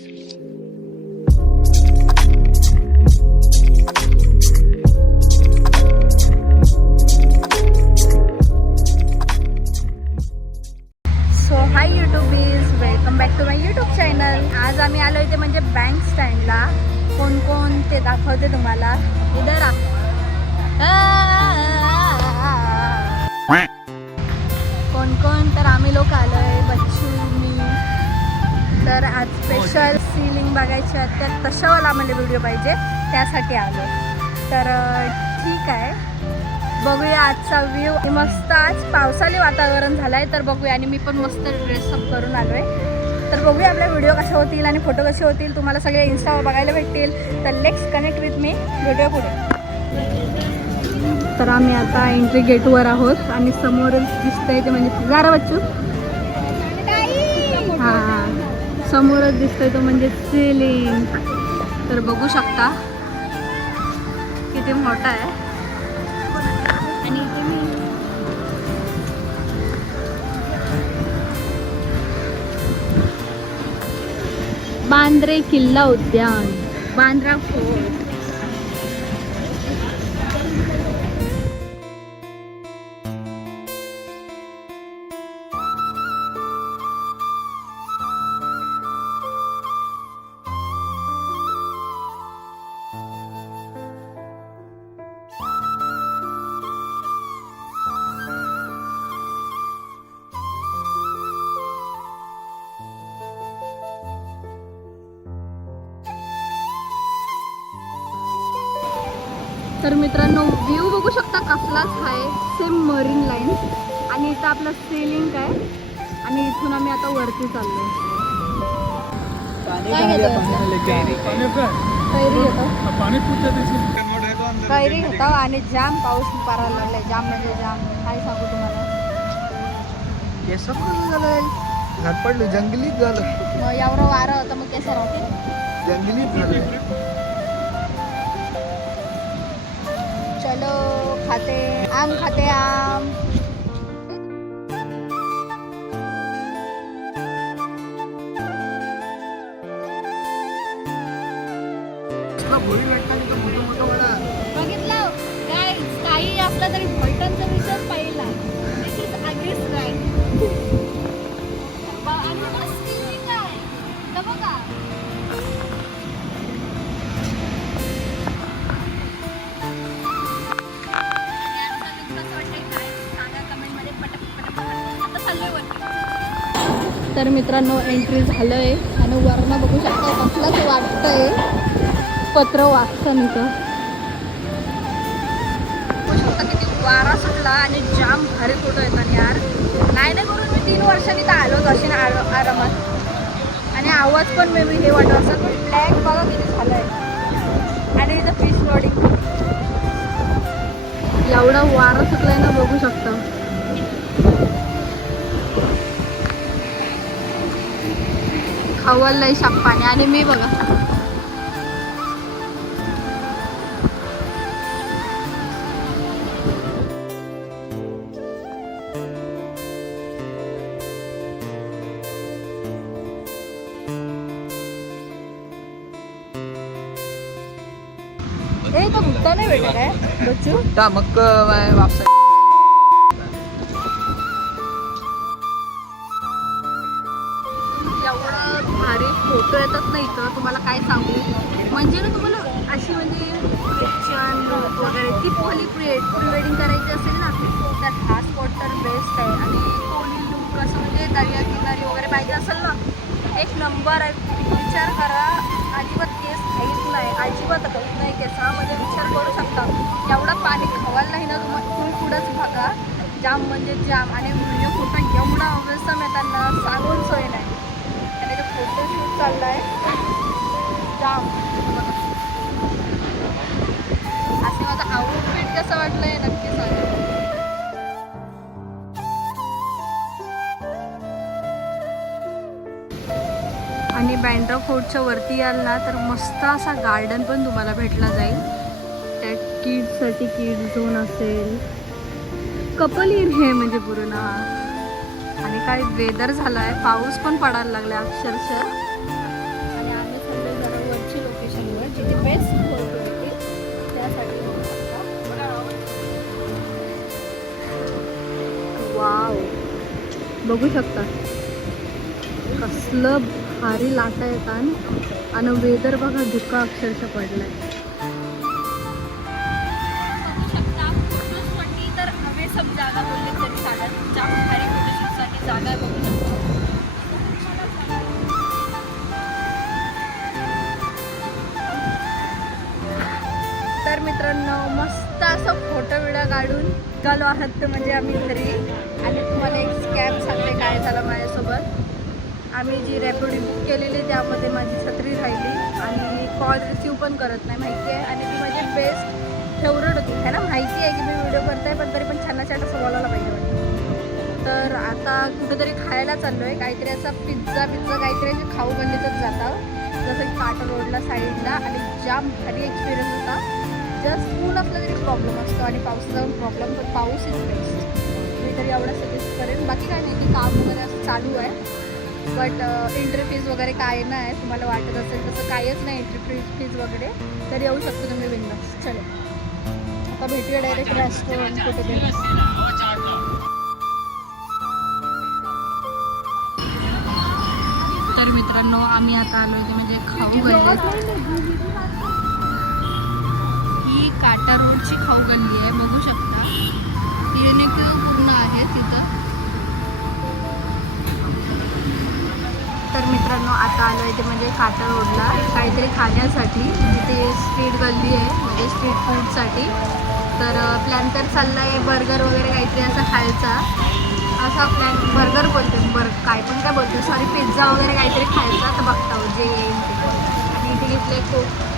High YouTubies, welcome back to my YouTube channel. आज आम्ही आलो इथे म्हणजे बँक स्टँडला. कोण कोण ते दाखवते तुम्हाला. इधर कोण कोण तर आम्ही लोक आलोय, बच्चू, मी. तर आज स्पेशल सीलिंग बघायची आहे, त्यात तशावाला आम्हाला व्हिडिओ पाहिजे, त्यासाठी आलो. तर ठीक आहे, बघूया आजचा व्ह्यू. मस्त आज पावसाळी वातावरण झालं आहे, तर बघूया. आणि मी पण मस्त ड्रेसअप करून आलो आहे. तर बघूया आपल्या व्हिडिओ कसे होतील आणि फोटो कसे होतील, तुम्हाला सगळे इन्स्टावर बघायला भेटतील. तर let's connect with me video पुढे. तर आम्ही आता एंट्री गेटवर आहोत आणि समोरच दिसतंय ते म्हणजे जरा बच्चू, हां समोरच दिसतंय तो म्हणजे सीलिंग. तर बघू शकता किती मोठा आहे. आणि इथे मी बांद्रे किल्ला उद्यान, बांद्रा फोर्ट. तर मित्रांनो, व्ह्यू बघू शकता कसलाच आहे, सेम मरीन लाईन. आणि इथं आपलं सीलिंग आहे आणि इथून आम्ही आता वरती चाललोय. कैरी घेतो आणि जाम पाऊस पडायला लागलाय. जाम म्हणजे जाम, काय सांगू तुम्हाला. घाट पडलं, जंगलीच झालं. मग एवढं वारं होतं, मग केसर होते, जंगलीच झालं. चलो खाते आम, खाते आम. बघितलं काय, काही असलं तरी भोयटांचा विषय पहिला. दिस इज अग्रेस राईट. आणि मला स्टीलिंग आहे तर बघा. तर मित्रांनो, एंट्री झालंय आणि वरनं बघू शकता कसलंच वाटतंय, पत्र वाचतं इथं. बघू शकता किती वारा सुटला आणि जाम भारी फोटो येतात यार. नाही करून मी 3 वर्षांनी तर आलोच असे ना आरामात. आणि आवाज पण मे बी हे वाटत असं, पण ब्लॅक बघा किती झालंय. आणि इथं फिश लोडिंग, एवढा वारा सुटलाय ना, बघू शकता. खवललंय शप्पाने. आणि मी बघा तो भुट्टा नाही भेटत आहे बच्चू. मग वापस एवढं भारी फोटो येतात ना इथं, तुम्हाला काय सांगू. म्हणजे ना तुम्हाला अशी म्हणजे ख्रिश्चन लुक वगैरे ती प्री वेडिंग करायची असेल ना, तर हा स्पॉट तर बेस्ट आहे. आणि कोणी लुक असं म्हणजे दर्या किनारी वगैरे पाहिजे असेल ना, एक नंबर आहे. विचार करा, अजिबात केस काहीच नाही, अजिबात होत नाही केसामध्ये. विचार करू शकता, एवढं पाणी खवायला नाही ना तुम्ही पुढंच बघा. जाम म्हणजे जाम. आणि व्हिडिओ फोटो एवढा अवसम येताना सांगून सोय नाही. आणि तो फोटोशूट चालला आहे जाम. असे माझं आउटफिट कसं वाटलंय नक्की सांगा. आणि बँड्रा फोर्टच्या वरती याल ना, तर मस्त असा गार्डन पण तुम्हाला भेटला जाईल. त्यात किड्ससाठी किड झोन असेल, कपल एरिया म्हणजे पूर्ण. आणि काय वेदर झालं आहे, पाऊस पण पडायला लागला अक्षरशः. आणि बघू शकता कसलं भारी लाटा येतात आणि वेदर बघा धुका अक्षरशः पडलाय. बघू शकता फोटोशूटसाठी तर हवेसम जागा बोलले तरी चालेल. जाम भारी फोटोशूटसाठी जागा आहे बघू शकता. तर मित्रांनो मस्त असं फोटो व्हिडिओ काढून निघालो आहात तर म्हणजे आम्ही घरी. आणि तुम्हाला एक स्कॅम सांगते काय झालं माझ्यासोबत. आम्ही जी रॅपिडो बुक केलेली त्यामध्ये माझी छत्री राहिली आणि कॉल रिसीव पण करत नाही माहिती आहे. आणि ती माझी बेस्ट फेवरेट होती. है ना, माहिती आहे की मी व्हिडिओ करताय पण तरी पण छान छान असं बोलायला पाहिजे वाटतं. तर आता कुठेतरी खायला चाललो आहे काहीतरी असा पिझ्झा काहीतरी असे खाऊ गल्लीतच जातं जसं की काटा रोडला साईडला. आणि जाम भारी एक्सपिरियन्स होता. जस्ट ऊन असलं तरी प्रॉब्लेम असतो आणि पावसाचा प्रॉब्लेम पण पाऊस इज बेस्ट. मी तरी एवढं सजेस्ट करेन. बाकी काय नाही की काम वगैरे असं चालू आहे बट एंट्री फीज वगैरे काय नाही. तुम्हाला वाटत असेल तसं काहीच नाही एंट्री फीज वगैरे तर येऊ शकतो तुम्ही बिंदास. चलो आता भेटूया डायरेक्ट रेस्टॉरंट कुठेतरी. तर मित्रांनो आम्ही आता आलो होते म्हणजे खाऊ गल्ली. ही काटा रोडची खाऊ गल्ली आहे बघू शकता. तिरणे पूर्ण आहे तिथं. तर मित्रांनो आता आलो आहे ते म्हणजे काटा रोडला काहीतरी खाण्यासाठी. तिथे स्ट्रीट गल्ली आहे म्हणजे स्ट्रीट फूडसाठी. तर प्लॅन तर चालला आहे बर्गर वगैरे काहीतरी असं खायचा. असा प्लॅन बर्गर बोलते काय पण काय बोलते सॉरी पिझ्झा वगैरे काहीतरी खायचा. तर बघता जे येईल ते. आणि इथे घेतले कोक